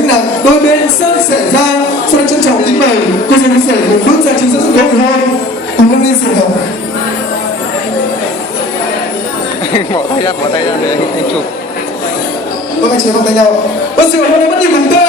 gánh nặng đôi bên sân sẻ ra. Sau đây trân trọng kính mời cô giáo lý sẻ cùng bước ra chính giữa sân khấu được không? Cùng nâng lên sẻ nào. Bỏ tay ra để anh chụp. Vâng, anh chị bằng tay nhau. Vâng, xin cảm ơn em rất nhiều cùng tên.